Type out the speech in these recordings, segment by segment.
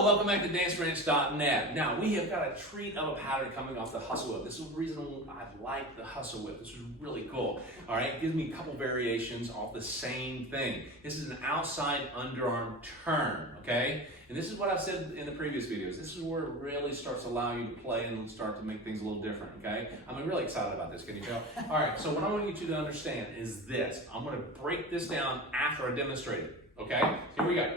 Hello, welcome back to DanceRanch.net. Now, we have got a treat of a pattern coming off the hustle whip. This is the reason I like the hustle whip. This is really cool. All right, it gives me a couple variations off the same thing. This is an outside underarm turn, okay? And this is what I've said in the previous videos. This is where it really starts to allow you to play and start to make things a little different, okay? I'm really excited about this, can you tell? All right, so what I want you to understand is this. I'm gonna break this down after I demonstrate it, okay? Here we go.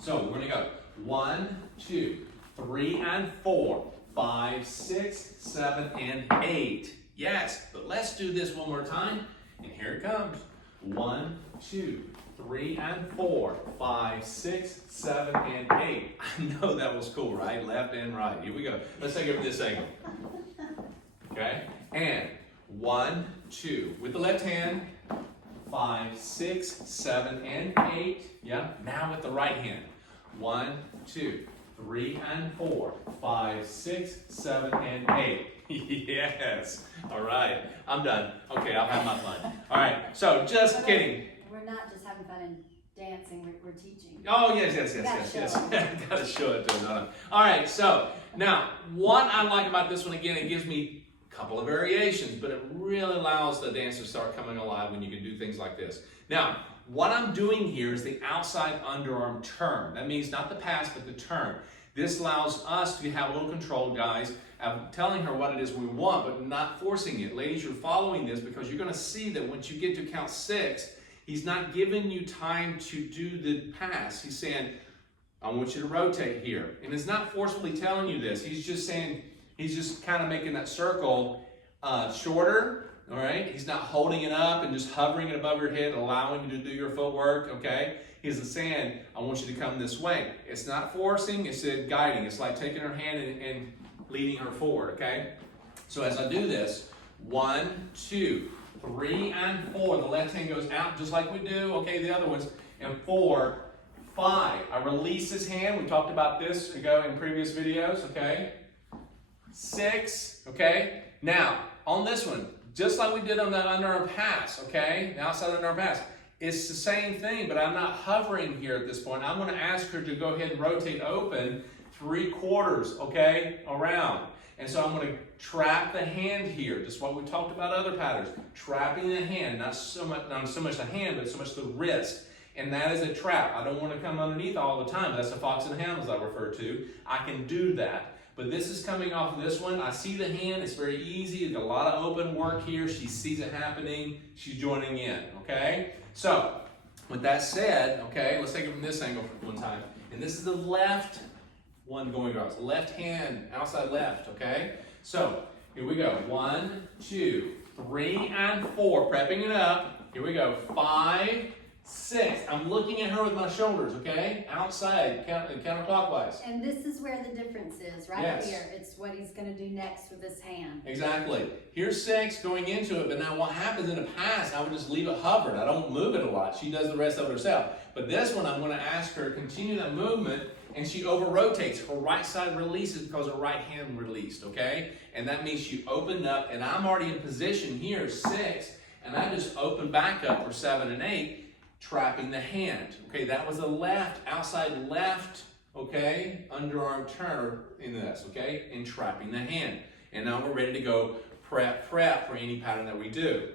So we're gonna go 1, 2, 3, and 4, 5, 6, 7, and 8. Yes, but let's do this one more time. And here it comes. 1, 2, 3, and 4, 5, 6, 7, and 8. I know that was cool, right? Left and right. Here we go. Let's take it from this angle. Okay? And 1, 2. With the left hand. 5, 6, 7, and 8. Yeah. Now with the right hand. 1, 2, 3, and 4, 5, 6, 7, and 8. Yes. All right. I'm done. Okay, I'll have my fun. All right. So just kidding. We're not just having fun and dancing. We're teaching. Oh yes. Gotta show it to them. All right. So now, what I like about this one again, it gives me a couple of variations, but it really allows the dance to start coming alive when you can do things like this. Now, what I'm doing here is the outside underarm turn. That means not the pass, but the turn. This allows us to have a little control, guys. I'm telling her what it is we want, but not forcing it. Ladies, you're following this because you're going to see that once you get to count 6, he's not giving you time to do the pass. He's saying, I want you to rotate here. And it's not forcefully telling you this. He's just saying, he's just kind of making that circle shorter. All right, he's not holding it up and just hovering it above your head, allowing you to do your footwork, okay? He's saying, I want you to come this way. It's not forcing, it's guiding. It's like taking her hand and leading her forward, okay? So as I do this, 1, 2, 3, and 4. The left hand goes out just like we do, okay, the other ones. And 4, 5. I release his hand. We talked about this ago in previous videos, okay? 6, okay? Now, on this one, just like we did on that underarm pass, okay? The outside underarm pass. It's the same thing, but I'm not hovering here at this point. I'm going to ask her to go ahead and rotate open 3/4, okay, around. And so I'm going to trap the hand here, just what we talked about other patterns. Trapping the hand, not so much the hand, but so much the wrist. And that is a trap. I don't want to come underneath all the time. That's the fox and hound, as I refer to. I can do that. But this is coming off of this one. I see the hand. It's very easy. There's a lot of open work here. She sees it happening. She's joining in, okay? So, with that said, okay, let's take it from this angle for one time. And this is the left one going across. Left hand, outside left, okay? So, here we go. 1, 2, 3, and 4. Prepping it up. Here we go. 5, 6. I'm looking at her with my shoulders, okay? Outside, counterclockwise. And this is where the difference is, right Yes. here. It's what he's going to do next with his hand. Exactly. Here's 6 going into it, but now what happens in a pass, I would just leave it hovered. I don't move it a lot. She does the rest of it herself. But this one, I'm going to ask her to continue that movement, and she over-rotates. Her right side releases because her right hand released, okay? And that means she opened up, and I'm already in position here, 6, and I just open back up for 7 and 8, trapping the hand. Okay, that was the left, outside left, okay, underarm turn in this, okay, and trapping the hand. And now we're ready to go prep for any pattern that we do.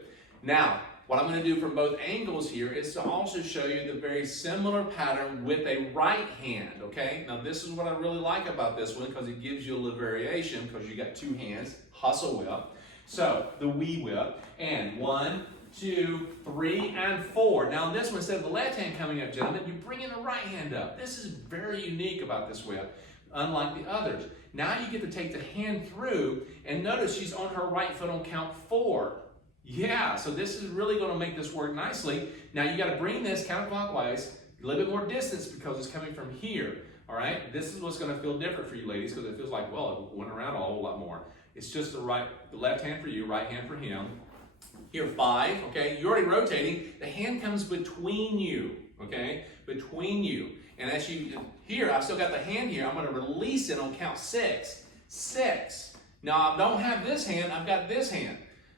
Now, what I'm going to do from both angles here is to also show you the very similar pattern with a right hand, okay? Now, this is what I really like about this one because it gives you a little variation because you got 2 hands, hustle whip. So, the wee whip, and 1, 2, 3, and 4. Now this one, instead of the left hand coming up, gentlemen, you bring in the right hand up. This is very unique about this whip, unlike the others. Now you get to take the hand through, and notice she's on her right foot on count 4. Yeah, so this is really going to make this work nicely. Now you got to bring this counterclockwise, a little bit more distance because it's coming from here. All right, this is what's going to feel different for you ladies because it feels like, well, it went around a whole lot more. It's just the left hand for you, right hand for him. Here, 5, okay, you're already rotating. The hand comes between you, okay, between you. And as you, here, I've still got the hand here. I'm going to release it on count 6. 6. Now, I don't have this hand. I've got this hand,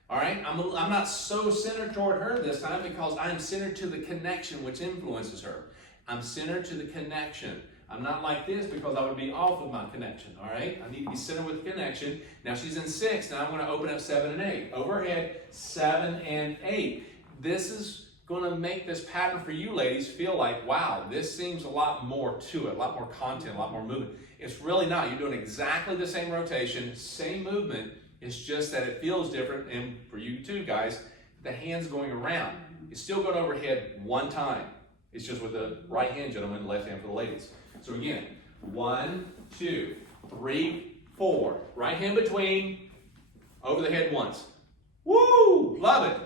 all right? I'm not so centered toward her this time because I'm centered to the connection which influences her. I'm centered to the connection, I'm not like this because I would be off with my connection, all right? I need to be centered with the connection. Now she's in 6, now I'm gonna open up 7 and 8. Overhead, 7 and 8. This is gonna make this pattern for you ladies feel like, wow, this seems a lot more to it, a lot more content, a lot more movement. It's really not. You're doing exactly the same rotation, same movement. It's just that it feels different, and for you too, guys, the hand's going around. It's still going overhead one time. It's just with the right hand, gentlemen, left hand for the ladies. So again, 1, 2, 3, 4. Right hand between, over the head once. Woo! Love it.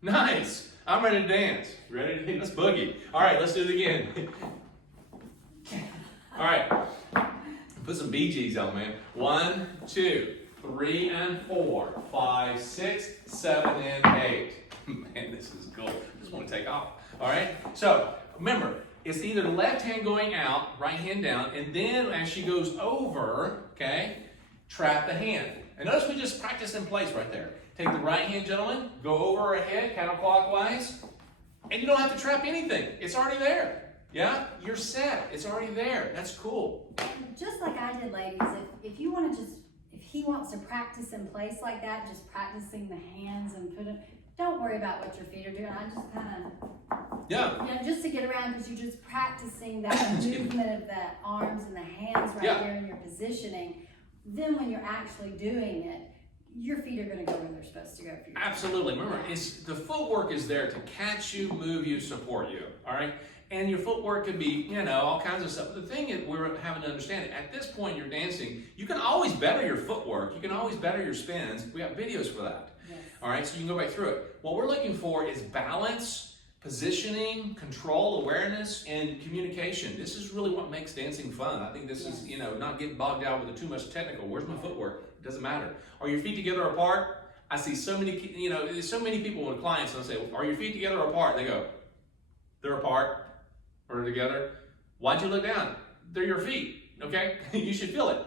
Nice. I'm ready to dance. Ready to dance? Let's boogie. All right, let's do it again. All right. Put some BGs on, man. 1, 2, 3, and 4, 5, 6, 7, and 8. Man, this is cool. I just want to take off. All right. So remember, it's either left hand going out, right hand down, and then as she goes over, okay, trap the hand. And notice we just practiced in place right there. Take the right hand, gentlemen, go over her head counterclockwise, and you don't have to trap anything. It's already there. Yeah, you're set. It's already there. That's cool. Just like I did, ladies, if you want to if he wants to practice in place like that, just practicing the hands and don't worry about what your feet are doing. I just kind of, yeah, just to get around, because you're just practicing that movement of the arms and the hands right there in your positioning. Then when you're actually doing it, your feet are going to go where they're supposed to go. For you. Absolutely. Remember, the footwork is there to catch you, move you, support you. All right. And your footwork could be, all kinds of stuff. The thing is, we're having to understand it. At this point, you're dancing. You can always better your footwork. You can always better your spins. We have videos for that. Yes. All right, so you can go back through it. What we're looking for is balance, positioning, control, awareness, and communication. This is really what makes dancing fun. I think this is, not getting bogged down with too much technical. Where's my footwork? It doesn't matter. Are your feet together or apart? I see so many, there's so many people with clients, and I say, are your feet together or apart? They go, they're apart. Or together. Why'd you look down? They're your feet, okay? You should feel it.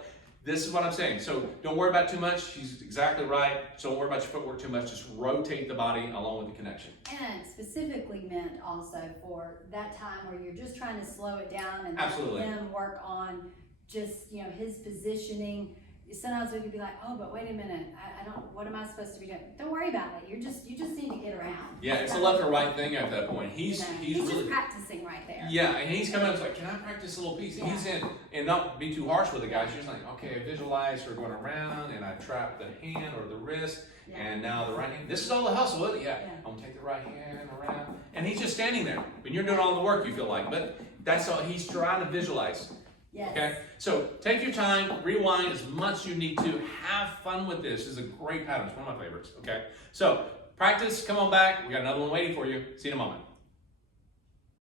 This is what I'm saying. So don't worry about too much. She's exactly right. So don't worry about your footwork too much. Just rotate the body along with the connection. And specifically meant also for that time where you're just trying to slow it down and Absolutely. let him work on just, his positioning. Sometimes we could be like, oh, but wait a minute, I don't, what am I supposed to be doing? Don't worry about it. You just need to get around. Yeah, it's a left or right thing at that point. He's really just practicing right there. Yeah, and he's coming up and like, can I practice a little piece? And he's in, and not be too harsh with the guy. She's like, okay, I visualize her going around, and I trap the hand or the wrist, and now the right hand. This is all the hustle, isn't it? Yeah. I'm gonna take the right hand around, and he's just standing there. When you're doing all the work, you feel like, but that's all he's trying to visualize. Yes. Okay, so take your time, rewind as much as you need to. Have fun with this. This is a great pattern. It's one of my favorites. Okay, so practice. Come on back. We got another one waiting for you. See you in a moment.